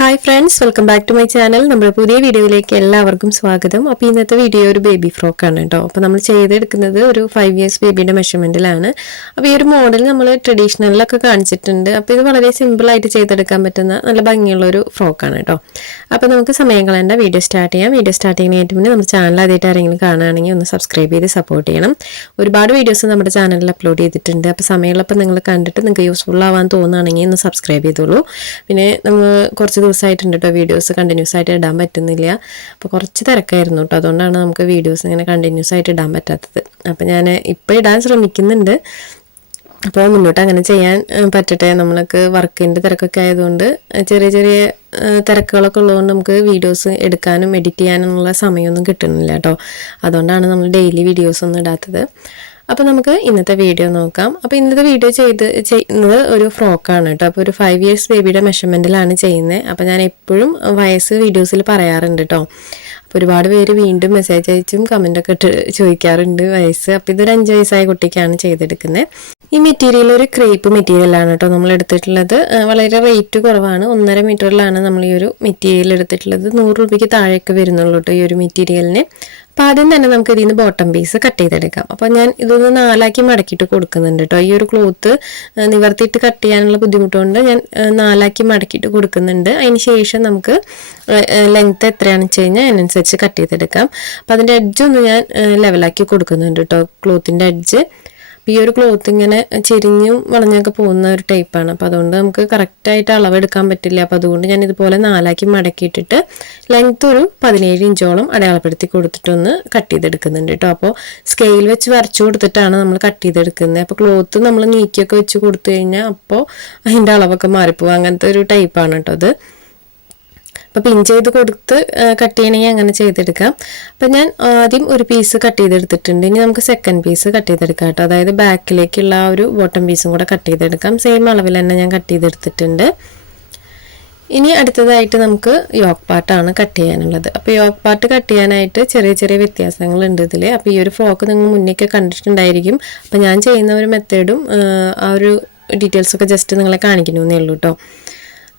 Hi friends, welcome back to my channel. നമ്മുടെ പുതിയ വീഡിയോയിലേക്ക് എല്ലാവർക്കും സ്വാഗതം. അപ്പോൾ ഇന്നത്തെ വീഡിയോ ഒരു ബേബി ഫ്രോക്കാണ് കേട്ടോ. അപ്പോൾ നമ്മൾ ചെയ്തെടുക്കുന്നത് ഒരു 5 ഇയേഴ്സ് ബേബിയുടെ മെഷർമെൻറ്റിലാണ്. അപ്പോൾ ഈ ഒരു മോഡൽ നമ്മൾ ട്രഡീഷണലിലൊക്കെ കാണിച്ചിട്ടുണ്ട്. അപ്പോൾ ഇത് വളരെ സിമ്പിളായിട്ട് ചെയ്തെടുക്കാൻ പറ്റുന്ന നല്ല ഭംഗിയുള്ളൊരു ഫ്രോക്കാണ് കേട്ടോ. അപ്പോൾ നമുക്ക് സമയം കളയേണ്ട വീഡിയോ സ്റ്റാർട്ട് ചെയ്യാം. വീഡിയോ സ്റ്റാർട്ട് ചെയ്യുന്നതിന് മുന്നേ നമ്മുടെ ചാനൽ ആദ്യമായിട്ട് ആരെങ്കിലും കാണുകയാണെങ്കിൽ ഒന്ന് സബ്സ്ക്രൈബ് ചെയ്ത് സപ്പോർട്ട് ചെയ്യണം. ഒരുപാട് വീഡിയോസ് നമ്മുടെ ചാനലിൽ അപ്ലോഡ് ചെയ്തിട്ടുണ്ട്. അപ്പോൾ സമയമുള്ളപ്പോൾ നിങ്ങൾ കണ്ടിട്ട് നിങ്ങൾക്ക് യൂസ്ഫുൾ ആവാൻ തോന്നുകയാണെങ്കിൽ ഒന്ന് സബ്സ്ക്രൈബ് ചെയ്തോളൂ. പിന്നെ നമ്മൾ കുറച്ച് ദിവസമായിട്ടുണ്ട് കേട്ടോ വീഡിയോസ് കണ്ടിന്യൂസ് ആയിട്ട് ഇടാൻ പറ്റുന്നില്ല. അപ്പോൾ കുറച്ച് തിരക്കായിരുന്നു കേട്ടോ, അതുകൊണ്ടാണ് നമുക്ക് വീഡിയോസ് ഇങ്ങനെ കണ്ടിന്യൂസ് ആയിട്ട് ഇടാൻ പറ്റാത്തത്. അപ്പോൾ ഞാൻ ഇപ്പോൾ ഇടാൻ ശ്രമിക്കുന്നുണ്ട്. അപ്പോൾ മുന്നോട്ട് അങ്ങനെ ചെയ്യാൻ പറ്റട്ടെ. നമ്മൾക്ക് വർക്കിൻ്റെ തിരക്കൊക്കെ ആയതുകൊണ്ട് ചെറിയ ചെറിയ തിരക്കുകളൊക്കെ ഉള്ളതുകൊണ്ട് നമുക്ക് വീഡിയോസ് എടുക്കാനും എഡിറ്റ് ചെയ്യാനുള്ള സമയമൊന്നും കിട്ടുന്നില്ല കേട്ടോ. അതുകൊണ്ടാണ് നമ്മൾ ഡെയിലി വീഡിയോസ് ഒന്നും ഇടാത്തത്. അപ്പോൾ നമുക്ക് ഇന്നത്തെ വീഡിയോ നോക്കാം. അപ്പോൾ ഇന്നത്തെ വീഡിയോ ചെയ്യുന്നത് ഒരു ഫ്രോക്കാണ് കേട്ടോ. അപ്പോൾ ഒരു 5 ഇയേഴ്സ് ബേബിയുടെ മെഷർമെൻറ്റിലാണ് ചെയ്യുന്നത്. അപ്പോൾ ഞാൻ എപ്പോഴും വയസ്സ് വീഡിയോസിൽ പറയാറുണ്ട് കേട്ടോ. അപ്പോൾ ഒരുപാട് പേര് വീണ്ടും മെസ്സേജ് അയച്ചും കമൻറ്റൊക്കെ ഇട്ട് ചോദിക്കാറുണ്ട് വയസ്സ്. അപ്പോൾ ഇതൊരു 5 വയസ്സായ കുട്ടിക്കാണ് ചെയ്തെടുക്കുന്നത്. ഈ മെറ്റീരിയൽ ഒരു ക്രേപ്പ് മെറ്റീരിയലാണ് കേട്ടോ നമ്മൾ എടുത്തിട്ടുള്ളത്. വളരെ റേറ്റ് കുറവാണ്. 1.5 മീറ്ററിലാണ് നമ്മൾ ഈ ഒരു മെറ്റീരിയൽ എടുത്തിട്ടുള്ളത്. 100 രൂപയ്ക്ക് താഴേക്ക് വരുന്നുള്ളൂ കേട്ടോ ഈ ഒരു മെറ്റീരിയലിന്. അപ്പോൾ ആദ്യം തന്നെ നമുക്ക് ഇതിൽ നിന്ന് ബോട്ടം പീസ് കട്ട് ചെയ്തെടുക്കാം. അപ്പോൾ ഞാൻ ഇതൊന്ന് 4 മടക്കിയിട്ട് കൊടുക്കുന്നുണ്ട് കേട്ടോ. ഈ ഒരു ക്ലോത്ത് നിവർത്തിയിട്ട് കട്ട് ചെയ്യാനുള്ള ബുദ്ധിമുട്ടുകൊണ്ട് ഞാൻ 4 മടക്കിയിട്ട് കൊടുക്കുന്നുണ്ട്. അതിന് ശേഷം നമുക്ക് ലെങ്ത്ത് എത്രയാണെന്ന് വെച്ച് കഴിഞ്ഞാൽ അതിനനുസരിച്ച് കട്ട് ചെയ്തെടുക്കാം. അപ്പോൾ അതിൻ്റെ എഡ്ജൊന്ന് ഞാൻ ലെവലാക്കി കൊടുക്കുന്നുണ്ട് കേട്ടോ, ക്ലോത്തിൻ്റെ എഡ്ജ്. ഈ ഒരു ക്ലോത്ത് ഇങ്ങനെ ചെരിഞ്ഞും വളഞ്ഞൊക്കെ പോകുന്ന ഒരു ടൈപ്പാണ്. അപ്പോൾ അതുകൊണ്ട് നമുക്ക് കറക്റ്റായിട്ട് അളവെടുക്കാൻ പറ്റില്ല. അപ്പോൾ അതുകൊണ്ട് ഞാൻ ഇതുപോലെ 4 മടക്കിയിട്ടിട്ട് ലെങ്ത്ത് ഒരു 17 ഇഞ്ചോളം അടയാളപ്പെടുത്തി കൊടുത്തിട്ടൊന്ന് കട്ട് ചെയ്തെടുക്കുന്നുണ്ട് കേട്ടോ. അപ്പോൾ സ്കെയിൽ വെച്ച് വരച്ചു കൊടുത്തിട്ടാണ് നമ്മൾ കട്ട് ചെയ്തെടുക്കുന്നത്. അപ്പോൾ ക്ലോത്ത് നമ്മൾ നീക്കിയൊക്കെ വെച്ച് കൊടുത്തു കഴിഞ്ഞാൽ അപ്പോൾ അതിൻ്റെ അളവൊക്കെ മാറിപ്പോകും. അങ്ങനത്തെ ഒരു ടൈപ്പാണ് കേട്ടോ അത്. അപ്പോൾ പിൻ ചെയ്ത് കൊടുത്ത് കട്ട് ചെയ്യണമെങ്കിൽ അങ്ങനെ ചെയ്തെടുക്കാം. അപ്പം ഞാൻ ആദ്യം ഒരു പീസ് കട്ട് ചെയ്തെടുത്തിട്ടുണ്ട്. ഇനി നമുക്ക് സെക്കൻഡ് പീസ് കട്ട് ചെയ്തെടുക്കാം കേട്ടോ. അതായത് ബാക്കിലേക്കുള്ള ആ ഒരു ബോട്ടം പീസും കൂടെ കട്ട് ചെയ്തെടുക്കാം. സെയിം അളവിൽ തന്നെ ഞാൻ കട്ട് ചെയ്തെടുത്തിട്ടുണ്ട്. ഇനി അടുത്തതായിട്ട് നമുക്ക് യോക്ക് പാർട്ടാണ് കട്ട് ചെയ്യാനുള്ളത്. അപ്പോൾ യോക്ക് പാർട്ട് കട്ട് ചെയ്യാനായിട്ട് ചെറിയ ചെറിയ വ്യത്യാസങ്ങളുണ്ട് ഇതിൽ. അപ്പോൾ ഈ ഒരു ഫ്രോക്ക് നിങ്ങൾ മുന്നേക്ക് കണ്ടിട്ടുണ്ടായിരിക്കും. അപ്പോൾ ഞാൻ ചെയ്യുന്ന ഒരു മെത്തേഡും ആ ഒരു ഡീറ്റെയിൽസൊക്കെ ജസ്റ്റ് നിങ്ങളെ കാണിക്കണമെന്നേ ഉള്ളൂ കേട്ടോ.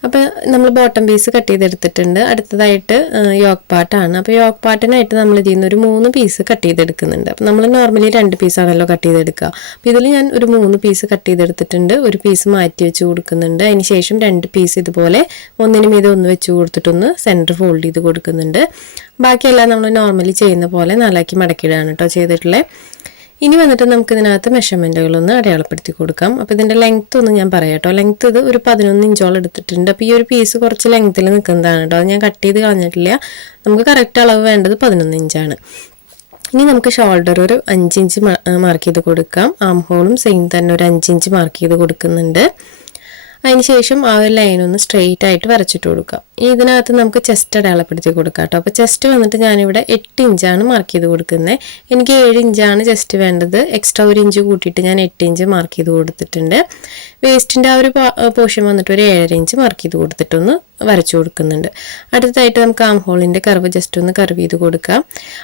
അപ്പോൾ നമ്മൾ ബോട്ടം പീസ് കട്ട് ചെയ്തെടുത്തിട്ടുണ്ട്. അടുത്തതായിട്ട് യോക്ക് പാർട്ടാണ്. അപ്പോൾ യോക്ക് പാർട്ടിനായിട്ട് നമ്മൾ ഇതിൽ നിന്ന് ഒരു 3 പീസ് കട്ട് ചെയ്തെടുക്കുന്നുണ്ട്. അപ്പോൾ നമ്മൾ നോർമലി 2 പീസാണല്ലോ കട്ട് ചെയ്തെടുക്കുക. അപ്പോൾ ഇതിൽ ഞാൻ ഒരു 3 പീസ് കട്ട് ചെയ്തെടുത്തിട്ടുണ്ട്. ഒരു പീസ് മാറ്റി വെച്ച് കൊടുക്കുന്നുണ്ട്. അതിന് ശേഷം 2 പീസ് ഇതുപോലെ ഒന്നിന് മീതെ ഒന്ന് വെച്ച് കൊടുത്തിട്ടൊന്ന് സെൻറ്റർ ഫോൾഡ് ചെയ്ത് കൊടുക്കുന്നുണ്ട്. ബാക്കിയെല്ലാം നമ്മൾ നോർമലി ചെയ്യുന്ന പോലെ 4 മടക്കിയിടാണ് കേട്ടോ ചെയ്തിട്ടുള്ളത്. ഇനി വന്നിട്ട് നമുക്ക് ഇതിനകത്ത് മെഷർമെൻറ്റുകളൊന്ന് അടയാളപ്പെടുത്തി കൊടുക്കാം. അപ്പോൾ ഇതിൻ്റെ ലെങ്ത്ത് ഒന്ന് ഞാൻ പറയാം കേട്ടോ. ലെങ്ത്ത് ഇത് ഒരു 11 ഇഞ്ചോളം എടുത്തിട്ടുണ്ട്. അപ്പോൾ ഈ ഒരു പീസ് കുറച്ച് ലെങ്ത്തിൽ നിൽക്കുന്നതാണ് കേട്ടോ. അത് ഞാൻ കട്ട് ചെയ്ത് കളഞ്ഞിട്ടില്ല. നമുക്ക് കറക്റ്റ് അളവ് വേണ്ടത് 11 ഇഞ്ചാണ്. ഇനി നമുക്ക് ഷോൾഡർ ഒരു 5 ഇഞ്ച് മാർക്ക് ചെയ്ത് കൊടുക്കാം. ആം ഹോളും സെയിം തന്നെ ഒരു 5 ഇഞ്ച് മാർക്ക് ചെയ്ത് കൊടുക്കുന്നുണ്ട്. അതിന് ശേഷം ആ ഒരു ലൈനൊന്ന് സ്ട്രെയിറ്റ് ആയിട്ട് വരച്ചിട്ട് കൊടുക്കാം. ഇതിനകത്ത് നമുക്ക് ചെസ്റ്റ് അടയാളപ്പെടുത്തി കൊടുക്കാം കേട്ടോ. അപ്പോൾ ചെസ്റ്റ് വന്നിട്ട് ഞാനിവിടെ 8 ഇഞ്ചാണ് മാർക്ക് ചെയ്ത് കൊടുക്കുന്നത്. എനിക്ക് 7 ഇഞ്ചാണ് ചെസ്റ്റ് വേണ്ടത്. എക്സ്ട്രാ 1 ഇഞ്ച് കൂട്ടിയിട്ട് ഞാൻ 8 ഇഞ്ച് മാർക്ക് ചെയ്ത് കൊടുത്തിട്ടുണ്ട്. വേസ്റ്റിൻ്റെ ആ ഒരു പോർഷൻ വന്നിട്ട് ഒരു 7.5 ഇഞ്ച് മാർക്ക് ചെയ്ത് കൊടുത്തിട്ടൊന്ന് വരച്ചു കൊടുക്കുന്നുണ്ട്. അടുത്തതായിട്ട് നമുക്ക് ആം ഹോളിൻ്റെ കർവ് ജസ്റ്റ് ഒന്ന് കർവ് ചെയ്ത് കൊടുക്കാം.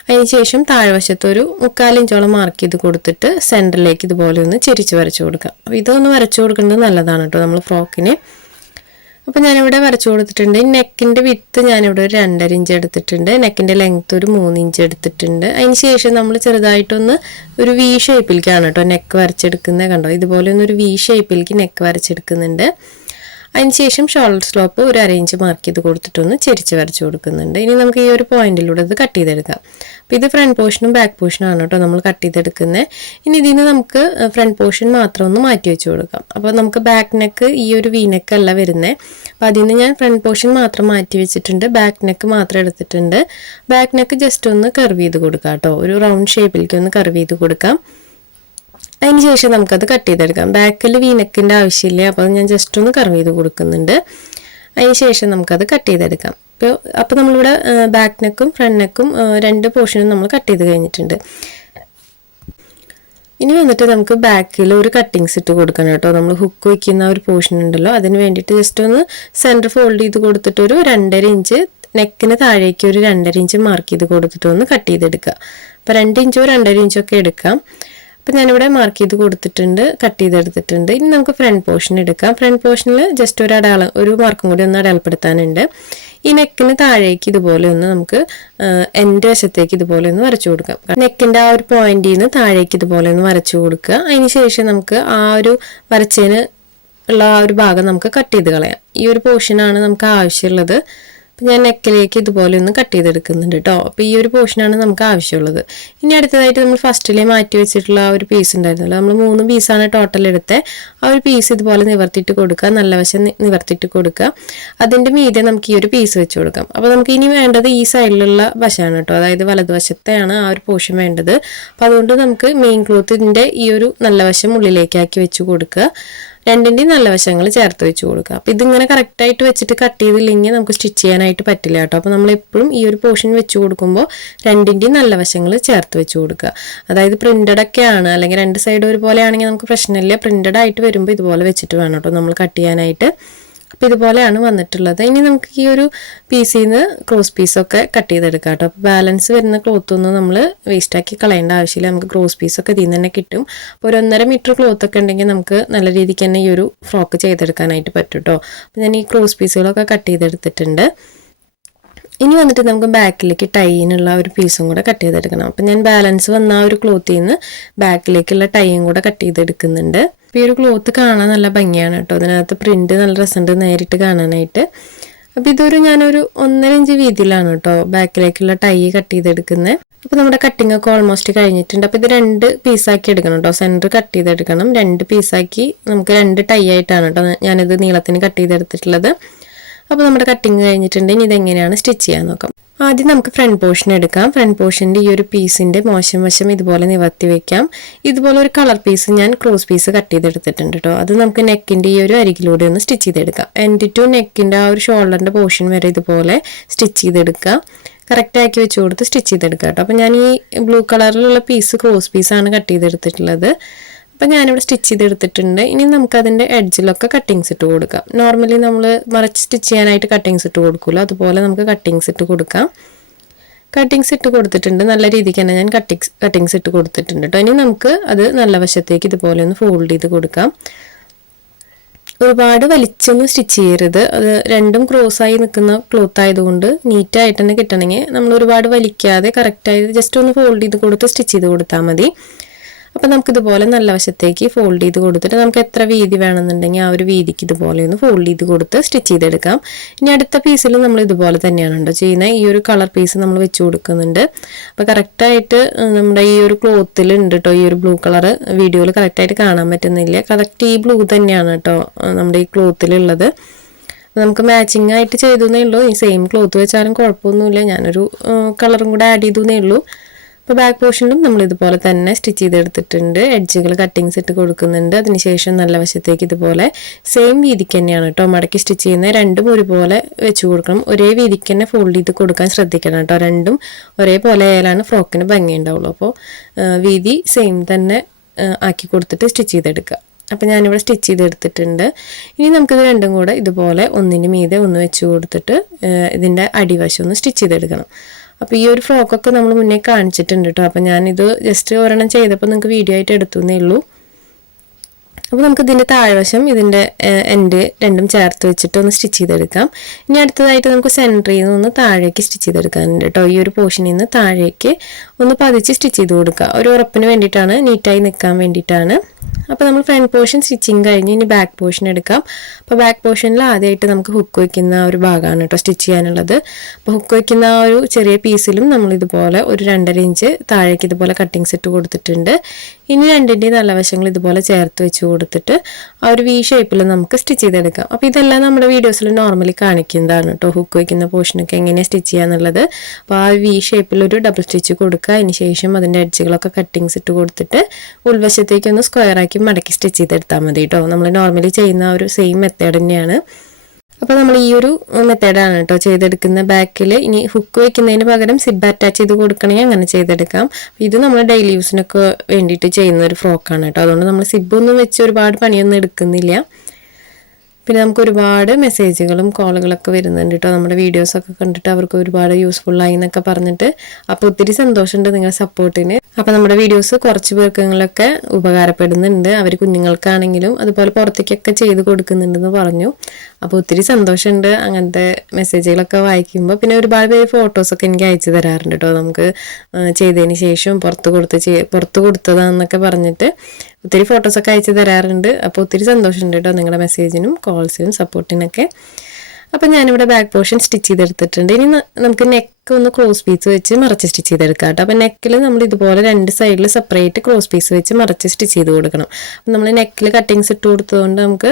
അതിന് ശേഷം താഴ്വശത്ത് ഒരു 3/4 ഇഞ്ചോളം മാർക്ക് ചെയ്ത് കൊടുത്തിട്ട് സെൻറ്ററിലേക്ക് ഇതുപോലെ ഒന്ന് ചെരിച്ച് വരച്ചു കൊടുക്കാം. അപ്പോൾ ഇതൊന്ന് വരച്ചു കൊടുക്കുന്നത് നല്ലതാണ് കേട്ടോ നമ്മൾ ഫ്രോക്കിന്. അപ്പോൾ ഞാനിവിടെ വരച്ചു കൊടുത്തിട്ടുണ്ട്. നെക്കിൻ്റെ വിത്ത് ഞാനിവിടെ ഒരു 2.5 ഇഞ്ച് എടുത്തിട്ടുണ്ട്. നെക്കിൻ്റെ ലെങ്ത്ത് ഒരു 3 ഇഞ്ച് എടുത്തിട്ടുണ്ട്. അതിന് ശേഷം നമ്മൾ ചെറുതായിട്ടൊന്ന് ഒരു വി ഷേപ്പിലേക്കാണ് കേട്ടോ നെക്ക് വരച്ചെടുക്കുന്നത്. കണ്ടോ, ഇതുപോലെ ഒന്ന് ഒരു വി ഷേപ്പിലേക്ക് നെക്ക് വരച്ചെടുക്കുന്നുണ്ട്. അതിന് ശേഷം ഷോൾഡർ സ്ലോപ്പ് ഒരു 1/2 ഇഞ്ച് മാർക്ക് ചെയ്ത് കൊടുത്തിട്ടൊന്ന് ചെരിച്ച് വരച്ച് കൊടുക്കുന്നുണ്ട്. ഇനി നമുക്ക് ഈ ഒരു പോയിന്റിലൂടെ ഇത് കട്ട് ചെയ്തെടുക്കാം. അപ്പോൾ ഇത് ഫ്രണ്ട് പോർഷനും ബാക്ക് പോർഷനും ആണ് കേട്ടോ നമ്മൾ കട്ട് ചെയ്തെടുക്കുന്നത്. ഇനി ഇതിൽ നിന്ന് നമുക്ക് ഫ്രണ്ട് പോർഷൻ മാത്രം ഒന്ന് മാറ്റി വെച്ച് കൊടുക്കാം. അപ്പോൾ നമുക്ക് ബാക്ക് നെക്ക് ഈ ഒരു വി നെക്ക് അല്ല വരുന്നത്. അപ്പോൾ അതിൽ നിന്ന് ഞാൻ ഫ്രണ്ട് പോർഷൻ മാത്രം മാറ്റി വെച്ചിട്ടുണ്ട്. ബാക്ക് നെക്ക് മാത്രം എടുത്തിട്ടുണ്ട്. ബാക്ക് നെക്ക് ജസ്റ്റ് ഒന്ന് കർവ് ചെയ്ത് കൊടുക്കാം കേട്ടോ. ഒരു റൗണ്ട് ഷേപ്പിലേക്ക് ഒന്ന് കർവ് ചെയ്ത് കൊടുക്കാം. അതിന് ശേഷം നമുക്കത് കട്ട് ചെയ്തെടുക്കാം. ബാക്കിൽ വീനക്കിൻ്റെ ആവശ്യമില്ല. അപ്പോൾ ഞാൻ ജസ്റ്റ് ഒന്ന് കർവ് ചെയ്ത് കൊടുക്കുന്നുണ്ട്. അതിന് ശേഷം നമുക്കത് കട്ട് ചെയ്തെടുക്കാം. അപ്പോൾ നമ്മളിവിടെ ബാക്ക് നെക്കും ഫ്രണ്ട് നെക്കും 2 പോർഷനും നമ്മൾ കട്ട് ചെയ്ത് കഴിഞ്ഞിട്ടുണ്ട്. ഇനി വന്നിട്ട് നമുക്ക് ബാക്കിൽ ഒരു കട്ടിങ്സ് ഇട്ട് കൊടുക്കണം കേട്ടോ. നമ്മൾ ഹുക്ക് വയ്ക്കുന്ന ഒരു പോർഷൻ ഉണ്ടല്ലോ, അതിന് വേണ്ടിയിട്ട് ജസ്റ്റ് ഒന്ന് സെൻറ്റർ ഫോൾഡ് ചെയ്ത് കൊടുത്തിട്ട് ഒരു 2.5 ഇഞ്ച് നെക്കിന് താഴേക്ക് ഒരു 2.5 ഇഞ്ച് മാർക്ക് ചെയ്ത് കൊടുത്തിട്ട് ഒന്ന് കട്ട് ചെയ്തെടുക്കുക. അപ്പോൾ 2 ഇഞ്ചോ 2.5 ഇഞ്ചോ ഒക്കെ എടുക്കാം. അപ്പോൾ ഞാനിവിടെ മാർക്ക് ചെയ്ത് കൊടുത്തിട്ടുണ്ട്, കട്ട് ചെയ്തെടുത്തിട്ടുണ്ട്. ഇനി നമുക്ക് ഫ്രണ്ട് പോർഷൻ എടുക്കാം. ഫ്രണ്ട് പോർഷനിൽ ജസ്റ്റ് ഒരു മാർക്കും കൂടി ഒന്ന് അടയാളപ്പെടുത്താനുണ്ട്. ഈ നെക്കിന് താഴേക്ക് ഇതുപോലെ ഒന്ന് നമുക്ക് എൻ്റെ വശത്തേക്ക് ഇതുപോലെ ഒന്ന് വരച്ചു കൊടുക്കാം. നെക്കിൻ്റെ ആ ഒരു പോയിന്റിൽ നിന്ന് താഴേക്ക് ഇതുപോലെ ഒന്ന് വരച്ചു കൊടുക്കുക. അതിന് ശേഷം നമുക്ക് ആ ഒരു വരച്ചതിന് ഉള്ള ആ ഒരു ഭാഗം നമുക്ക് കട്ട് ചെയ്ത് കളയാം. ഈ ഒരു പോർഷനാണ് നമുക്ക് ആവശ്യമുള്ളത്. അപ്പം ഞാൻ നെക്കിലേക്ക് ഇതുപോലെ ഒന്ന് കട്ട് ചെയ്തെടുക്കുന്നുണ്ട് കേട്ടോ. അപ്പോൾ ഈ ഒരു പോർഷനാണ് നമുക്ക് ആവശ്യമുള്ളത്. ഇനി അടുത്തതായിട്ട് നമ്മൾ ഫസ്റ്റിലെ മാറ്റി വെച്ചിട്ടുള്ള ആ ഒരു പീസ് ഉണ്ടായിരുന്നല്ലോ, നമ്മൾ 3 പീസാണ് ടോട്ടൽ എടുത്തത്. ആ ഒരു പീസ് ഇതുപോലെ നിവർത്തിയിട്ട് കൊടുക്കുക, നല്ല വശം നിവർത്തിയിട്ട് കൊടുക്കുക. അതിൻ്റെ മീതെ നമുക്ക് ഈ ഒരു പീസ് വെച്ച് കൊടുക്കാം. അപ്പോൾ നമുക്ക് ഇനി വേണ്ടത് ഈ സൈഡിലുള്ള വശമാണ് കേട്ടോ, അതായത് വലതുവശത്തെയാണ് ആ ഒരു പോർഷൻ വേണ്ടത്. അപ്പോൾ അതുകൊണ്ട് നമുക്ക് മെയിൻ ക്ലോത്തിൻ്റെ ഈ ഒരു നല്ല വശം ഉള്ളിലേക്കാക്കി വെച്ച് കൊടുക്കുക. രണ്ടിൻ്റെയും നല്ല വശങ്ങൾ ചേർത്ത് വെച്ച് കൊടുക്കുക. അപ്പോൾ ഇതിങ്ങനെ കറക്റ്റായിട്ട് വെച്ചിട്ട് കട്ട് ചെയ്തില്ലെങ്കിൽ നമുക്ക് സ്റ്റിച്ച് ചെയ്യാനായിട്ട് പറ്റില്ല കേട്ടോ. അപ്പോൾ നമ്മൾ എപ്പോഴും ഈ ഒരു പോർഷൻ വെച്ച് കൊടുക്കുമ്പോൾ രണ്ടിൻ്റെയും നല്ല വശങ്ങൾ ചേർത്ത് വെച്ച് കൊടുക്കുക. അതായത് പ്രിൻ്റഡ് ഒക്കെയാണ്, അല്ലെങ്കിൽ 2 സൈഡ് ഒരുപോലെ ആണെങ്കിൽ നമുക്ക് പ്രശ്നമില്ല. പ്രിൻ്റഡ് ആയിട്ട് വരുമ്പോൾ ഇതുപോലെ വെച്ചിട്ട് വേണം കേട്ടോ നമ്മൾ കട്ട് ചെയ്യാനായിട്ട്. അപ്പോൾ ഇതുപോലെയാണ് വന്നിട്ടുള്ളത്. ഇനി നമുക്ക് ഈ ഒരു പീസിൽ നിന്ന് ക്രോസ് പീസൊക്കെ കട്ട് ചെയ്തെടുക്കാം കേട്ടോ. അപ്പോൾ ബാലൻസ് വരുന്ന ക്ലോത്തൊന്നും നമ്മൾ വേസ്റ്റാക്കി കളയേണ്ട ആവശ്യമില്ല. നമുക്ക് ക്രോസ് പീസൊക്കെ ഇതിൽ നിന്ന് തന്നെ കിട്ടും. അപ്പോൾ ഒരു 1.5 മീറ്റർ ക്ലോത്തൊക്കെ ഉണ്ടെങ്കിൽ നമുക്ക് നല്ല രീതിക്ക് തന്നെ ഈ ഒരു ഫ്രോക്ക് ചെയ്തെടുക്കാനായിട്ട് പറ്റും കേട്ടോ. അപ്പോൾ ഞാൻ ഈ ക്രോസ് പീസുകളൊക്കെ കട്ട് ചെയ്തെടുത്തിട്ടുണ്ട്. ഇനി വന്നിട്ട് നമുക്ക് ബാക്കിലേക്ക് ടൈനുള്ള ഒരു പീസും കൂടെ കട്ട് ചെയ്തെടുക്കണം. അപ്പം ഞാൻ ബാലൻസ് വന്ന ആ ഒരു ക്ലോത്തിൽ നിന്ന് ബാക്കിലേക്കുള്ള ടൈയും കൂടെ കട്ട് ചെയ്തെടുക്കുന്നുണ്ട്. അപ്പോൾ ഈ ഒരു ക്ലോത്ത് കാണാൻ നല്ല ഭംഗിയാണ് കേട്ടോ. അതിനകത്ത് പ്രിന്റ് നല്ല രസമുണ്ട് നേരിട്ട് കാണാനായിട്ട്. അപ്പോൾ ഞാനൊരു 1.5 ഇഞ്ച് വീതിയിലാണ് കേട്ടോ ബാക്കിലേക്കുള്ള ടൈ കട്ട് ചെയ്തെടുക്കുന്നത്. അപ്പോൾ നമ്മുടെ കട്ടിംഗ് ഒക്കെ ഓൾമോസ്റ്റ് കഴിഞ്ഞിട്ടുണ്ട്. അപ്പോൾ ഇത് 2 പീസാക്കി എടുക്കണം കേട്ടോ. സെൻറ്റർ കട്ട് ചെയ്തെടുക്കണം. 2 പീസാക്കി നമുക്ക് 2 ടൈ ആയിട്ടാണ് കേട്ടോ ഞാനിത് നീളത്തിന് കട്ട് ചെയ്തെടുത്തിട്ടുള്ളത്. അപ്പോൾ നമ്മുടെ കട്ടിങ് കഴിഞ്ഞിട്ടുണ്ട്. ഇനി ഇതെങ്ങനെയാണ് സ്റ്റിച്ച് ചെയ്യാൻ നോക്കാം. ആദ്യം നമുക്ക് ഫ്രണ്ട് പോർഷൻ എടുക്കാം. ഫ്രണ്ട് പോർഷൻ്റെ ഈ ഒരു പീസിൻ്റെ മോശം വശം ഇതുപോലെ നിവർത്തി വെക്കാം. ഇതുപോലെ ഒരു കളർ പീസ് ഞാൻ ക്രോസ് പീസ് കട്ട് ചെയ്തെടുത്തിട്ടുണ്ട് കേട്ടോ. അത് നമുക്ക് നെക്കിൻ്റെ ഈ ഒരു അരികിലൂടെ ഒന്ന് സ്റ്റിച്ച് ചെയ്തെടുക്കാം. എൻഡ് ടു നെക്കിൻ്റെ ആ ഒരു ഷോൾഡറിൻ്റെ പോർഷൻ വരെ ഇതുപോലെ സ്റ്റിച്ച് ചെയ്തെടുക്കുക. കറക്റ്റാക്കി വെച്ച് കൊടുത്ത് സ്റ്റിച്ച് ചെയ്തെടുക്കുക കേട്ടോ. അപ്പോൾ ഞാൻ ഈ ബ്ലൂ കളറിലുള്ള പീസ് ക്രോസ് പീസാണ് കട്ട് ചെയ്തെടുത്തിട്ടുള്ളത്. അപ്പം ഞാനിവിടെ സ്റ്റിച്ച് ചെയ്തെടുത്തിട്ടുണ്ട്. ഇനി നമുക്കതിൻ്റെ എഡ്ജിലൊക്കെ കട്ടിങ്സ് ഇട്ട് കൊടുക്കാം. നോർമലി നമ്മൾ മറിച്ച് സ്റ്റിച്ച് ചെയ്യാനായിട്ട് കട്ടിങ്സ് ഇട്ട് കൊടുക്കുമല്ലോ, അതുപോലെ നമുക്ക് കട്ടിങ്സ് ഇട്ട് കൊടുക്കാം. കട്ടിങ്സ് ഇട്ട് കൊടുത്തിട്ടുണ്ട്. നല്ല രീതിക്ക് തന്നെ ഞാൻ കട്ടിങ്സ് ഇട്ട് കൊടുത്തിട്ടുണ്ട് കേട്ടോ. ഇനി നമുക്ക് അത് നല്ല വശത്തേക്ക് ഇതുപോലെ ഒന്ന് ഫോൾഡ് ചെയ്ത് കൊടുക്കാം. ഒരുപാട് വലിച്ചൊന്നും സ്റ്റിച്ച് ചെയ്യരുത്. അത് രണ്ടും ക്രോസായി നിൽക്കുന്ന ക്ലോത്ത് ആയതുകൊണ്ട് നീറ്റായിട്ട് തന്നെ കിട്ടണമെങ്കിൽ നമ്മൾ ഒരുപാട് വലിക്കാതെ കറക്റ്റായി ജസ്റ്റ് ഒന്ന് ഫോൾഡ് ചെയ്ത് കൊടുത്ത് സ്റ്റിച്ച് ചെയ്ത് കൊടുത്താൽ മതി. അപ്പം നമുക്കിതുപോലെ നല്ല വശത്തേക്ക് ഫോൾഡ് ചെയ്ത് കൊടുത്തിട്ട് നമുക്ക് എത്ര വീതി വേണമെന്നുണ്ടെങ്കിൽ ആ ഒരു വീതിക്ക് ഇതുപോലെ ഒന്ന് ഫോൾഡ് ചെയ്ത് കൊടുത്ത് സ്റ്റിച്ച് ചെയ്തെടുക്കാം. ഇനി അടുത്ത പീസിൽ നമ്മൾ ഇതുപോലെ തന്നെയാണ് കേട്ടോ ചെയ്യുന്നത്. ഈ ഒരു കളർ പീസ് നമ്മൾ വെച്ച് കൊടുക്കുന്നുണ്ട്. അപ്പോൾ കറക്റ്റായിട്ട് നമ്മുടെ ഈ ഒരു ക്ലോത്തിൽ ഉണ്ട് കേട്ടോ ഈ ഒരു ബ്ലൂ കളർ. വീഡിയോയിൽ കറക്റ്റായിട്ട് കാണാൻ പറ്റുന്നില്ല. കറക്റ്റ് ഈ ബ്ലൂ തന്നെയാണ് കേട്ടോ നമ്മുടെ ഈ ക്ലോത്തിലുള്ളത്. നമുക്ക് മാച്ചിങ് ആയിട്ട് ചെയ്തേ ഉള്ളൂ. ഈ സെയിം ക്ലോത്ത് വെച്ചാലും കുഴപ്പമൊന്നുമില്ല. ഞാനൊരു കളറും കൂടെ ആഡ് ചെയ്തേ ഉള്ളൂ. അപ്പോൾ ബാക്ക് പോർഷനിലും നമ്മൾ ഇതുപോലെ തന്നെ സ്റ്റിച്ച് ചെയ്തെടുത്തിട്ടുണ്ട്. എഡ്ജുകൾ കട്ടിങ്സ് ഇട്ട് കൊടുക്കുന്നുണ്ട്. അതിനുശേഷം നല്ല വശത്തേക്ക് ഇതുപോലെ സെയിം വീതിക്ക് തന്നെയാണ് കേട്ടോ മടക്കി സ്റ്റിച്ച് ചെയ്യുന്നത്. രണ്ടും ഒരുപോലെ വെച്ച് കൊടുക്കണം. ഒരേ വീതിക്ക് തന്നെ ഫോൾഡ് ചെയ്ത് കൊടുക്കാൻ ശ്രദ്ധിക്കണം കേട്ടോ. രണ്ടും ഒരേപോലെ ആയാലാണ് ഫ്രോക്കിന് ഭംഗി ഉണ്ടാവുള്ളൂ. അപ്പോൾ വീതി സെയിം തന്നെ ആക്കി കൊടുത്തിട്ട് സ്റ്റിച്ച് ചെയ്തെടുക്കുക. അപ്പോൾ ഞാനിവിടെ സ്റ്റിച്ച് ചെയ്തെടുത്തിട്ടുണ്ട്. ഇനി നമുക്കിത് രണ്ടും കൂടെ ഇതുപോലെ ഒന്നിന് മീതെ ഒന്ന് വെച്ച് കൊടുത്തിട്ട് ഇതിൻ്റെ അടിവശം ഒന്ന് സ്റ്റിച്ച് ചെയ്തെടുക്കണം. അപ്പോൾ ഈ ഒരു ഫ്രോക്കൊക്കെ നമ്മൾ മുന്നേ കാണിച്ചിട്ടുണ്ട് കേട്ടോ. അപ്പോൾ ഞാനിത് ജസ്റ്റ് ഒരെണ്ണം ചെയ്തപ്പോൾ നിങ്ങൾക്ക് വീഡിയോ ആയിട്ട് എടുത്തുന്നേ ഉള്ളൂ. അപ്പോൾ നമുക്ക് ഇതിൻ്റെ താഴ്വശം ഇതിൻ്റെ എൻഡ് രണ്ടും ചേർത്ത് വെച്ചിട്ട് ഒന്ന് സ്റ്റിച്ച് ചെയ്തെടുക്കാം. ഇനി അടുത്തതായിട്ട് നമുക്ക് സെൻറ്ററിൽ നിന്ന് ഒന്ന് താഴേക്ക് സ്റ്റിച്ച് ചെയ്തെടുക്കാനുണ്ട് കേട്ടോ. ഈ ഒരു പോർഷനിൽ നിന്ന് താഴേക്ക് ഒന്ന് പതിച്ച് സ്റ്റിച്ച് ചെയ്ത് കൊടുക്കുക. ഒരു ഉറപ്പിന് വേണ്ടിയിട്ടാണ്, നീറ്റായി നിൽക്കാൻ വേണ്ടിയിട്ടാണ്. അപ്പോൾ നമ്മൾ ഫ്രണ്ട് പോർഷൻ സ്റ്റിച്ചിങ് കഴിഞ്ഞ് ഇനി ബാക്ക് പോർഷൻ എടുക്കാം. അപ്പോൾ ബാക്ക് പോർഷനിൽ ആദ്യമായിട്ട് നമുക്ക് ഹുക്ക് വയ്ക്കുന്ന ഒരു ഭാഗമാണ് കേട്ടോ സ്റ്റിച്ച് ചെയ്യാനുള്ളത്. അപ്പോൾ ഹുക്ക് വയ്ക്കുന്ന ആ ഒരു ചെറിയ പീസിലും നമ്മൾ ഇതുപോലെ ഒരു 2.5 ഇഞ്ച് താഴേക്ക് ഇതുപോലെ കട്ടിങ്സ് ഇട്ട് കൊടുത്തിട്ടുണ്ട്. ഇനി രണ്ടിൻ്റെയും നല്ല വശങ്ങൾ ഇതുപോലെ ചേർത്ത് വെച്ച് കൊടുത്തിട്ട് ആ ഒരു വി ഷേപ്പിൽ നമുക്ക് സ്റ്റിച്ച് ചെയ്തെടുക്കാം. അപ്പോൾ ഇതെല്ലാം നമ്മുടെ വീഡിയോസിൽ നോർമലി കാണിക്കുന്നതാണ് കേട്ടോ. ഹുക്ക് വയ്ക്കുന്ന പോർഷനൊക്കെ എങ്ങനെയാണ് സ്റ്റിച്ച് ചെയ്യാന്നുള്ളത്. അപ്പോൾ ആ വി ഷേപ്പിൽ ഒരു ഡബിൾ സ്റ്റിച്ച് കൊടുക്കുക. അതിന് ശേഷം അതിൻ്റെ എഡ്ജുകളൊക്കെ കട്ടിങ്സ് ഇട്ട് കൊടുത്തിട്ട് ഉൾവശത്തേക്ക് ഒന്ന് സ്ക്വയർ ആക്കി മടക്കി സ്റ്റിച്ച് ചെയ്തെടുത്താൽ മതി കേട്ടോ. നമ്മൾ നോർമലി ചെയ്യുന്ന ഒരു സെയിം മെത്തേഡ് തന്നെയാണ്. അപ്പോൾ നമ്മൾ ഈ ഒരു മെത്തേഡാണ് കേട്ടോ ചെയ്തെടുക്കുന്ന ബാക്കിൽ. ഇനി ഹുക്ക് വയ്ക്കുന്നതിന് പകരം സിബ് അറ്റാച്ച് ചെയ്ത് കൊടുക്കണമെങ്കിൽ അങ്ങനെ ചെയ്തെടുക്കാം. ഇത് നമ്മൾ ഡെയിലി യൂസിനൊക്കെ വേണ്ടിയിട്ട് ചെയ്യുന്ന ഒരു ഫ്രോക്കാണ് കേട്ടോ. അതുകൊണ്ട് നമ്മൾ സിബൊന്നും വെച്ച് ഒരുപാട് പണിയൊന്നും എടുക്കുന്നില്ല. പിന്നെ നമുക്ക് ഒരുപാട് മെസ്സേജുകളും കോളുകളൊക്കെ വരുന്നുണ്ട് കേട്ടോ. നമ്മുടെ വീഡിയോസൊക്കെ കണ്ടിട്ട് അവർക്ക് ഒരുപാട് യൂസ്ഫുള്ളായി എന്നൊക്കെ പറഞ്ഞിട്ട്. അപ്പോൾ ഒത്തിരി സന്തോഷമുണ്ട് നിങ്ങളുടെ സപ്പോർട്ടിന്. അപ്പോൾ നമ്മുടെ വീഡിയോസ് കുറച്ച് പേർക്കെങ്കിലൊക്കെ ഉപകാരപ്പെടുന്നുണ്ട്. അവർ കുഞ്ഞുങ്ങൾക്കാണെങ്കിലും അതുപോലെ പുറത്തേക്കൊക്കെ ചെയ്ത് കൊടുക്കുന്നുണ്ടെന്ന് പറഞ്ഞു. അപ്പോൾ ഒത്തിരി സന്തോഷമുണ്ട് അങ്ങനത്തെ മെസ്സേജുകളൊക്കെ വായിക്കുമ്പോൾ. പിന്നെ ഒരുപാട് പേര് ഫോട്ടോസൊക്കെ എനിക്ക് അയച്ചു തരാറുണ്ട് കേട്ടോ. നമുക്ക് ചെയ്തതിന് ശേഷം പുറത്ത് കൊടുത്തതാണെന്നൊക്കെ പറഞ്ഞിട്ട് ഒത്തിരി ഫോട്ടോസൊക്കെ അയച്ചു തരാറുണ്ട്. അപ്പോൾ ഒത്തിരി സന്തോഷമുണ്ട് കേട്ടോ നിങ്ങളുടെ മെസ്സേജിനും കോൾസിനും സപ്പോർട്ടിനൊക്കെ. അപ്പം ഞാനിവിടെ ബാക്ക് പോർഷൻ സ്റ്റിച്ച് ചെയ്തെടുത്തിട്ടുണ്ട്. ഇനി നമുക്ക് നെക്ക് ഒന്ന് ക്രോസ് പീസ് വെച്ച് മറച്ച് സ്റ്റിച്ച് ചെയ്തെടുക്കാം കേട്ടോ. അപ്പം നെക്കിൽ നമ്മൾ ഇതുപോലെ രണ്ട് സൈഡിൽ സെപ്പറേറ്റ് ക്രോസ് പീസ് വെച്ച് മറച്ച് സ്റ്റിച്ച് ചെയ്ത് കൊടുക്കണം. അപ്പം നമ്മൾ നെക്കിൽ കട്ടിങ്സ് ഇട്ട് കൊടുത്തതുകൊണ്ട് നമുക്ക്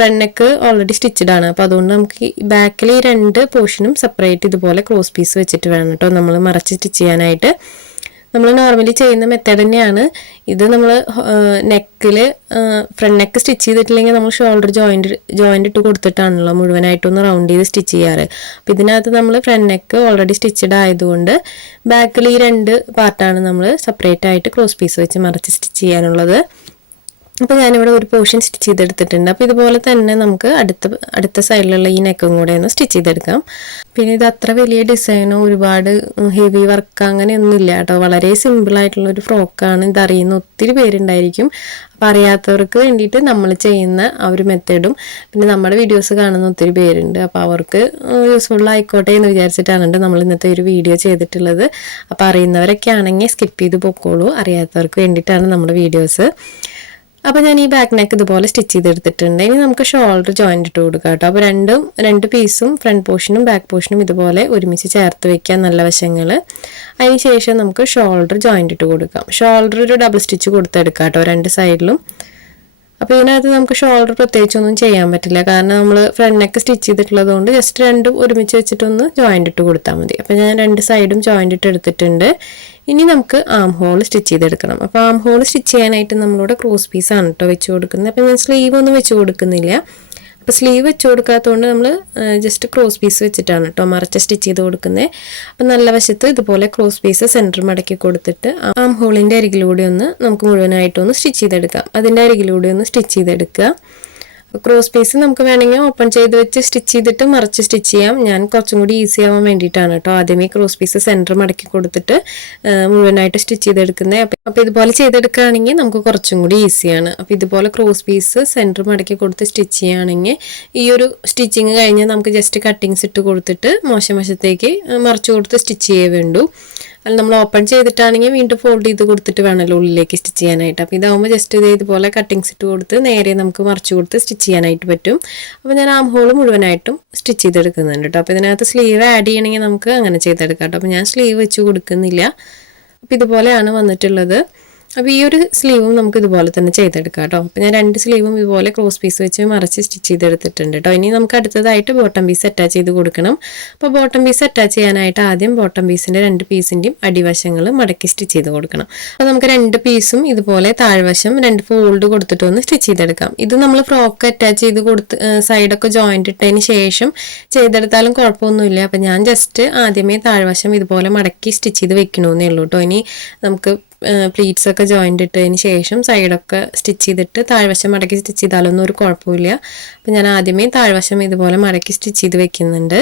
ഫ്രണ്ട് നെക്ക് ഓൾറെഡി സ്റ്റിച്ചഡ് ആണ്. അപ്പോൾ അതുകൊണ്ട് നമുക്ക് ബാക്കിൽ ഈ രണ്ട് പോർഷനും സെപ്പറേറ്റ് ഇതുപോലെ ക്രോസ് പീസ് വെച്ചിട്ട് വേണം കേട്ടോ നമ്മൾ മറച്ച് സ്റ്റിച്ച് ചെയ്യാനായിട്ട്. നമ്മൾ നോർമലി ചെയ്യുന്ന മെത്തേഡ് തന്നെയാണ് ഇത്. നമ്മൾ നെക്കിൽ ഫ്രണ്ട് നെക്ക് സ്റ്റിച്ച് ചെയ്തിട്ടില്ലെങ്കിൽ നമ്മൾ ഷോൾഡർ ജോയിൻ്റ് ഇട്ട് കൊടുത്തിട്ടാണല്ലോ മുഴുവനായിട്ടൊന്ന് റൗണ്ട് ചെയ്ത് സ്റ്റിച്ച് ചെയ്യാറ്. അപ്പോൾ ഇതിനകത്ത് നമ്മൾ ഫ്രണ്ട് നെക്ക് ഓൾറെഡി സ്റ്റിച്ചഡ് ആയതുകൊണ്ട് ബാക്കിൽ ഈ രണ്ട് പാർട്ടാണ് നമ്മൾ സെപ്പറേറ്റ് ആയിട്ട് ക്രോസ് പീസ് വെച്ച് മറച്ച് സ്റ്റിച്ച് ചെയ്യാനുള്ളത്. അപ്പോൾ ഞാനിവിടെ ഒരു പോർഷൻ സ്റ്റിച്ച് ചെയ്തെടുത്തിട്ടുണ്ട്. അപ്പോൾ ഇതുപോലെ തന്നെ നമുക്ക് അടുത്ത സൈഡിലുള്ള ഈ നെക്കും കൂടെ ഒന്ന് സ്റ്റിച്ച് ചെയ്തെടുക്കാം. പിന്നെ ഇത് അത്ര വലിയ ഡിസൈനോ ഒരുപാട് ഹെവി വർക്ക് അങ്ങനെയൊന്നും ഇല്ല കേട്ടോ. വളരെ സിമ്പിളായിട്ടുള്ളൊരു ഫ്രോക്കാണ്. ഇതറിയുന്ന ഒത്തിരി പേരുണ്ടായിരിക്കും. അപ്പോൾ അറിയാത്തവർക്ക് വേണ്ടിയിട്ട് നമ്മൾ ചെയ്യുന്ന ആ ഒരു മെത്തേഡും പിന്നെ നമ്മുടെ വീഡിയോസ് കാണുന്ന ഒത്തിരി പേരുണ്ട്. അപ്പോൾ അവർക്ക് യൂസ്ഫുൾ ആയിക്കോട്ടെ എന്ന് വിചാരിച്ചിട്ടാണ് നമ്മൾ ഇന്നത്തെ ഒരു വീഡിയോ ചെയ്തിട്ടുള്ളത്. അപ്പോൾ അറിയുന്നവരൊക്കെ ആണെങ്കിൽ സ്കിപ്പ് ചെയ്ത് പൊക്കോളൂ. അറിയാത്തവർക്ക് വേണ്ടിയിട്ടാണ് നമ്മുടെ വീഡിയോസ്. അപ്പോൾ ഞാൻ ഈ ബാക്ക് നെക്ക് ഇതുപോലെ സ്റ്റിച്ച് ചെയ്തെടുത്തിട്ടുണ്ട്. ഇനി നമുക്ക് ഷോൾഡർ ജോയിൻ്റ് ഇട്ട് കൊടുക്കാം കേട്ടോ. അപ്പോൾ രണ്ട് പീസും ഫ്രണ്ട് പോർഷനും ബാക്ക് പോർഷനും ഇതുപോലെ ഒരുമിച്ച് ചേർത്ത് വെക്കാം നല്ല വശങ്ങൾ. അതിന് ശേഷം നമുക്ക് ഷോൾഡർ ജോയിൻ്റ് ഇട്ട് കൊടുക്കാം. ഷോൾഡർ ഒരു ഡബിൾ സ്റ്റിച്ച് കൊടുത്തെടുക്കാം കേട്ടോ രണ്ട് സൈഡിലും. അപ്പോൾ ഇതിനകത്ത് നമുക്ക് ഷോൾഡർ പ്രത്യേകിച്ചൊന്നും ചെയ്യാൻ പറ്റില്ല. കാരണം നമ്മൾ ഫ്രണ്ട് നെക്ക് സ്റ്റിച്ച് ചെയ്തിട്ടുള്ളത് കൊണ്ട് ജസ്റ്റ് രണ്ടും ഒരുമിച്ച് വെച്ചിട്ടൊന്ന് ജോയിൻ്റ് ഇട്ട് കൊടുത്താൽ മതി. അപ്പോൾ ഞാൻ രണ്ട് സൈഡും ജോയിൻ്റ് ഇട്ട് എടുത്തിട്ടുണ്ട്. ഇനി നമുക്ക് ആം ഹോൾ സ്റ്റിച്ച് ചെയ്തെടുക്കണം. അപ്പോൾ ആം ഹോൾ സ്റ്റിച്ച് ചെയ്യാനായിട്ട് നമ്മളിവിടെ ക്രോസ് പീസാണ് കേട്ടോ വെച്ച് കൊടുക്കുന്നത്. അപ്പോൾ ഞാൻ സ്ലീവ് ഒന്നും വെച്ച് കൊടുക്കുന്നില്ല. അപ്പോൾ സ്ലീവ് വെച്ച് കൊടുക്കാത്തതുകൊണ്ട് നമ്മൾ ജസ്റ്റ് ക്രോസ് പീസ് വെച്ചിട്ടാണ് കേട്ടോ മറച്ച് സ്റ്റിച്ച് ചെയ്ത് കൊടുക്കുന്നത്. അപ്പോൾ നല്ല വശത്ത് ഇതുപോലെ ക്രോസ് പീസ് സെൻറ്റർ മടക്കി കൊടുത്തിട്ട് ആം ഹോളിൻ്റെ അരികിലൂടെ ഒന്ന് നമുക്ക് മുഴുവനായിട്ടൊന്ന് സ്റ്റിച്ച് ചെയ്തെടുക്കാം. അതിൻ്റെ അരികിലൂടെ ഒന്ന് സ്റ്റിച്ച് ചെയ്തെടുക്കുക. ക്രോസ് പീസ് നമുക്ക് വേണമെങ്കിൽ ഓപ്പൺ ചെയ്ത് വെച്ച് സ്റ്റിച്ച് ചെയ്തിട്ട് മറച്ച് സ്റ്റിച്ച് ചെയ്യാം. ഞാൻ കുറച്ചും കൂടി ഈസി ആവാൻ വേണ്ടിയിട്ടാണ് കേട്ടോ ആദ്യമേ ക്രോസ് പീസ് സെൻറ്റർ മടക്കി കൊടുത്തിട്ട് മുഴുവനായിട്ട് സ്റ്റിച്ച് ചെയ്തെടുക്കുന്നത്. അപ്പോൾ ഇതുപോലെ ചെയ്തെടുക്കുകയാണെങ്കിൽ നമുക്ക് കുറച്ചും കൂടി ഈസിയാണ്. അപ്പോൾ ഇതുപോലെ ക്രോസ് പീസ് സെൻറ്റർ മടക്കി കൊടുത്ത് സ്റ്റിച്ച് ചെയ്യുകയാണെങ്കിൽ ഈ ഒരു സ്റ്റിച്ചിങ് കഴിഞ്ഞാൽ നമുക്ക് ജസ്റ്റ് കട്ടിങ്സ് ഇട്ട് കൊടുത്തിട്ട് മോശം വശത്തേക്ക് മറച്ചു കൊടുത്ത് സ്റ്റിച്ച് ചെയ്യേ വേണ്ടൂ. അല്ല നമ്മൾ ഓപ്പൺ ചെയ്തിട്ടാണെങ്കിൽ വീണ്ടും ഫോൾഡ് ചെയ്ത് കൊടുത്തിട്ട് വേണമല്ലോ ഉള്ളിലേക്ക് സ്റ്റിച്ച് ചെയ്യാനായിട്ട്. അപ്പോൾ ഇതാകുമ്പോൾ ജസ്റ്റ് ഇതുപോലെ കട്ടിങ്സ് ഇട്ട് കൊടുത്ത് നേരെ നമുക്ക് മറിച്ച് കൊടുത്ത് സ്റ്റിച്ച് ചെയ്യാനായിട്ട് പറ്റും. അപ്പോൾ ഞാൻ ആം ഹോൾ മുഴുവനായിട്ടും സ്റ്റിച്ച് ചെയ്തെടുക്കുന്നുണ്ട് കേട്ടോ. അപ്പോൾ ഇതിനകത്ത് സ്ലീവ് ആഡ് ചെയ്യണമെങ്കിൽ നമുക്ക് അങ്ങനെ ചെയ്തെടുക്കാം കേട്ടോ. അപ്പോൾ ഞാൻ സ്ലീവ് വെച്ച് കൊടുക്കുന്നില്ല. അപ്പോൾ ഇതുപോലെയാണ് വന്നിട്ടുള്ളത്. അപ്പോൾ ഈ ഒരു സ്ലീവും നമുക്ക് ഇതുപോലെ തന്നെ ചെയ്തെടുക്കാം കേട്ടോ. അപ്പോൾ ഞാൻ രണ്ട് സ്ലീവും ഇതുപോലെ ക്രോസ് പീസ് വെച്ച് മറച്ച് സ്റ്റിച്ച് ചെയ്തെടുത്തിട്ടുണ്ട് കേട്ടോ. ഇനി നമുക്ക് അടുത്തതായിട്ട് ബോട്ടം പീസ് അറ്റാച്ച് ചെയ്ത് കൊടുക്കണം. അപ്പോൾ ബോട്ടം പീസ് അറ്റാച്ച് ചെയ്യാനായിട്ട് ആദ്യം ബോട്ടം പീസിൻ്റെ രണ്ട് പീസിൻ്റെയും അടിവശങ്ങൾ മടക്കി സ്റ്റിച്ച് ചെയ്ത് കൊടുക്കണം. അപ്പോൾ നമുക്ക് രണ്ട് പീസും ഇതുപോലെ താഴ്വശം രണ്ട് ഫോൾഡ് കൊടുത്തിട്ട് ഒന്ന് സ്റ്റിച്ച് ചെയ്തെടുക്കാം. ഇത് നമ്മൾ ഫ്രോക്ക് അറ്റാച്ച് ചെയ്ത് കൊടുത്ത് സൈഡൊക്കെ ജോയിൻ്റ് ഇട്ടതിന് ശേഷം ചെയ്തെടുത്താലും കുഴപ്പമൊന്നുമില്ല. അപ്പോൾ ഞാൻ ജസ്റ്റ് ആദ്യമേ താഴ്വശം ഇതുപോലെ മടക്കി സ്റ്റിച്ച് ചെയ്ത് വെക്കണമെന്നേ ഉള്ളൂ കേട്ടോ. ഇനി നമുക്ക് പ്ലീറ്റ്സ് ഒക്കെ ജോയിൻ്റ് ഇട്ടതിന് ശേഷം സൈഡൊക്കെ സ്റ്റിച്ച് ചെയ്തിട്ട് താഴ്വശം മടക്കി സ്റ്റിച്ച് ചെയ്താലൊന്നും ഒരു കുഴപ്പമില്ല. അപ്പോൾ ഞാൻ ആദ്യമേ താഴ്വശം ഇതുപോലെ മടക്കി സ്റ്റിച്ച് ചെയ്ത് വെക്കുന്നുണ്ട്.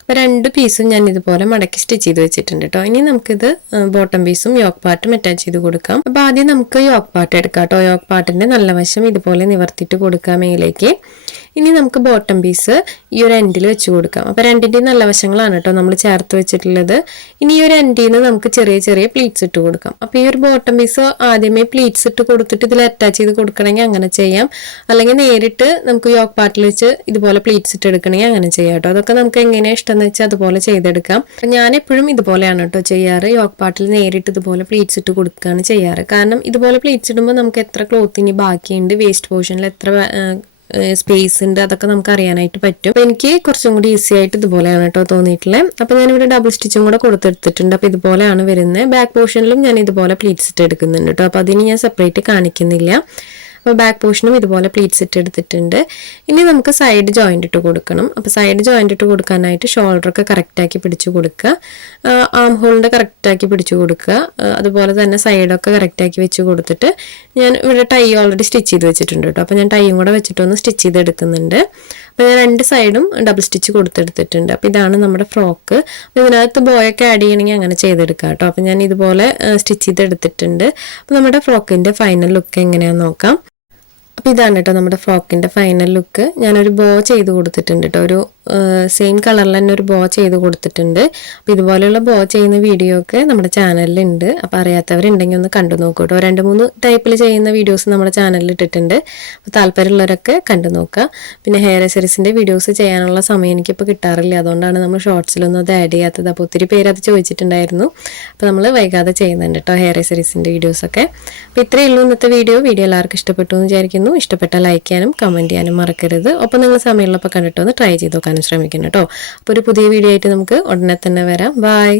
അപ്പോൾ രണ്ട് പീസും ഞാൻ ഇതുപോലെ മടക്കി സ്റ്റിച്ച് ചെയ്ത് വെച്ചിട്ടുണ്ട് കേട്ടോ. ഇനി നമുക്കിത് ബോട്ടം പീസും യോക്ക് പാർട്ടും അറ്റാച്ച് ചെയ്ത് കൊടുക്കാം. അപ്പോൾ ആദ്യം നമുക്ക് യോക്ക് പാർട്ട് എടുക്കാം കേട്ടോ. യോക്ക് പാർട്ടിൻ്റെ നല്ല വശം ഇതുപോലെ നിവർത്തിയിട്ട് കൊടുക്കാം മേലേക്ക്. ഇനി നമുക്ക് ബോട്ടം പീസ് ഈ ഒരു എൻഡിൽ വെച്ച് കൊടുക്കാം. അപ്പോൾ രണ്ടിൻ്റെയും നല്ല വശങ്ങളാണ് കേട്ടോ നമ്മൾ ചേർത്ത് വെച്ചിട്ടുള്ളത്. ഇനി ഈ ഒരു എൻഡിൽ നിന്ന് നമുക്ക് ചെറിയ ചെറിയ പ്ലീറ്റ്സ് ഇട്ട് കൊടുക്കാം. അപ്പോൾ ഈ ഒരു ബോട്ടം പീസ് ആദ്യമേ പ്ലീറ്റ്സ് ഇട്ട് കൊടുത്തിട്ട് ഇതിൽ അറ്റാച്ച് ചെയ്ത് കൊടുക്കണമെങ്കിൽ അങ്ങനെ ചെയ്യാം. അല്ലെങ്കിൽ നേരിട്ട് നമുക്ക് യോക്ക് പാർട്ടിൽ വെച്ച് ഇതുപോലെ പ്ലീറ്റ്സ് ഇട്ട് എടുക്കണമെങ്കിൽ അങ്ങനെ ചെയ്യാം കേട്ടോ. അതൊക്കെ നമുക്ക് എങ്ങനെയാണ് ഇഷ്ടം എന്ന് വെച്ചാൽ അതുപോലെ ചെയ്തെടുക്കാം. അപ്പം ഞാൻ എപ്പോഴും ഇതുപോലെയാണ് കേട്ടോ ചെയ്യാറ്. യോക്ക് പാർട്ടിൽ നേരിട്ട് ഇതുപോലെ പ്ലീറ്റ്സ് ഇട്ട് കൊടുക്കുകയാണ് ചെയ്യാറ്. കാരണം ഇതുപോലെ പ്ലീറ്റ്സ് ഇടുമ്പോൾ നമുക്ക് എത്ര ക്ലോത്തിന് ബാക്കിയുണ്ട്, വേസ്റ്റ് പോർഷനിൽ എത്ര സ്പേസ് ഉണ്ട്, അതൊക്കെ നമുക്ക് അറിയാനായിട്ട് പറ്റും. അപ്പോൾ എനിക്ക് കുറച്ചും കൂടി ഈസി ആയിട്ട് ഇതുപോലെയാണ് കേട്ടോ തോന്നിയിട്ടുള്ളത്. അപ്പോൾ ഞാനിവിടെ ഡബിൾ സ്റ്റിച്ചും കൂടെ കൊടുത്തെടുത്തിട്ടുണ്ട്. അപ്പോൾ ഇതുപോലെയാണ് വരുന്നത്. ബാക്ക് പോർഷനിലും ഞാൻ ഇതുപോലെ പ്ലീറ്റ്സ് ഇട്ട് എടുക്കുന്നുണ്ട് കേട്ടോ. അപ്പോൾ അതിന് ഞാൻ സെപ്പറേറ്റ് കാണിക്കുന്നില്ല. അപ്പോൾ ബാക്ക് പോർഷനും ഇതുപോലെ പ്ലീറ്റ്സ് ഇട്ട് എടുത്തിട്ടുണ്ട്. ഇനി നമുക്ക് സൈഡ് ജോയിൻ്റ് ഇട്ട് കൊടുക്കണം. അപ്പോൾ സൈഡ് ജോയിൻ്റ് ഇട്ട് കൊടുക്കാനായിട്ട് ഷോൾഡറൊക്കെ കറക്റ്റാക്കി പിടിച്ചു കൊടുക്കുക, ആം ഹോളിൻ്റെ കറക്റ്റാക്കി പിടിച്ചു കൊടുക്കുക. അതുപോലെ തന്നെ സൈഡൊക്കെ കറക്റ്റാക്കി വെച്ച് കൊടുത്തിട്ട് ഞാൻ ഇവിടെ ടൈ ഓൾറെഡി സ്റ്റിച്ച് ചെയ്ത് വെച്ചിട്ടുണ്ട് കേട്ടോ. അപ്പോൾ ഞാൻ ടൈയും കൂടെ വെച്ചിട്ടൊന്ന് സ്റ്റിച്ച് ചെയ്തെടുക്കുന്നുണ്ട്. അപ്പോൾ ഞാൻ 2 സൈഡും ഡബിൾ സ്റ്റിച്ച് കൊടുത്തെടുത്തിട്ടുണ്ട്. അപ്പോൾ ഇതാണ് നമ്മുടെ ഫ്രോക്ക്. അപ്പോൾ ഇതിനകത്ത് ബോയൊക്കെ ആഡ് ചെയ്യണമെങ്കിൽ അങ്ങനെ ചെയ്തെടുക്കാം കേട്ടോ. അപ്പോൾ ഞാൻ ഇതുപോലെ സ്റ്റിച്ച് ചെയ്തെടുത്തിട്ടുണ്ട്. അപ്പോൾ നമ്മുടെ ഫ്രോക്കിൻ്റെ ഫൈനൽ ലുക്ക് എങ്ങനെയാണെന്ന് നോക്കാം. അപ്പോൾ ഇതാണ് കേട്ടോ നമ്മുടെ ഫ്രോക്കിൻ്റെ ഫൈനൽ ലുക്ക്. ഞാനൊരു ബോ ചെയ്ത് കൊടുത്തിട്ടുണ്ട് കേട്ടോ, ഒരു സെയിം കളറിൽ തന്നെ ഒരു ബോ ചെയ്ത് കൊടുത്തിട്ടുണ്ട്. അപ്പോൾ ഇതുപോലെയുള്ള ബോ ചെയ്യുന്ന വീഡിയോ ഒക്കെ നമ്മുടെ ചാനലിലുണ്ട്. അപ്പോൾ അറിയാത്തവരുണ്ടെങ്കിൽ ഒന്ന് കണ്ടു നോക്കൂ കേട്ടോ. 2-3 ടൈപ്പിൽ ചെയ്യുന്ന വീഡിയോസ് നമ്മുടെ ചാനലിൽ ഇട്ടിട്ടുണ്ട്. അപ്പോൾ താല്പര്യമുള്ളവരൊക്കെ കണ്ടു നോക്കുക. പിന്നെ ഹെയർ എക്സസറീസിൻ്റെ വീഡിയോസ് ചെയ്യാനുള്ള സമയം എനിക്കിപ്പോൾ കിട്ടാറില്ല, അതുകൊണ്ടാണ് നമ്മൾ ഷോർട്സിലൊന്നും അത് ആഡ് ചെയ്യാത്തത്. അപ്പോൾ ഒത്തിരി പേര് അത് ചോദിച്ചിട്ടുണ്ടായിരുന്നു. അപ്പോൾ നമ്മൾ വൈകാതെ ചെയ്യുന്നുണ്ട് കേട്ടോ ഹെയർ എക്സസറീസിൻ്റെ വീഡിയോസൊക്കെ. അപ്പോൾ ഇത്രയേ ഉള്ളൂ ഇന്നത്തെ വീഡിയോ എല്ലാവർക്കും ഇഷ്ടപ്പെട്ടു എന്ന് വിചാരിക്കുന്നു. ഇഷ്ടപ്പെട്ടാൽ ലൈക്ക് ചെയ്യാനും കമൻറ്റ് ചെയ്യാനും മറക്കരുത്. ഒപ്പം നിങ്ങൾ സമയമുള്ളപ്പോൾ കണ്ടിട്ടൊന്ന് ട്രൈ ചെയ്ത് നോക്കാനും ശ്രമിക്കണം കേട്ടോ. അപ്പോൾ ഒരു പുതിയ വീഡിയോ ആയിട്ട് നമുക്ക് ഉടനെ തന്നെ വരാം. ബൈ.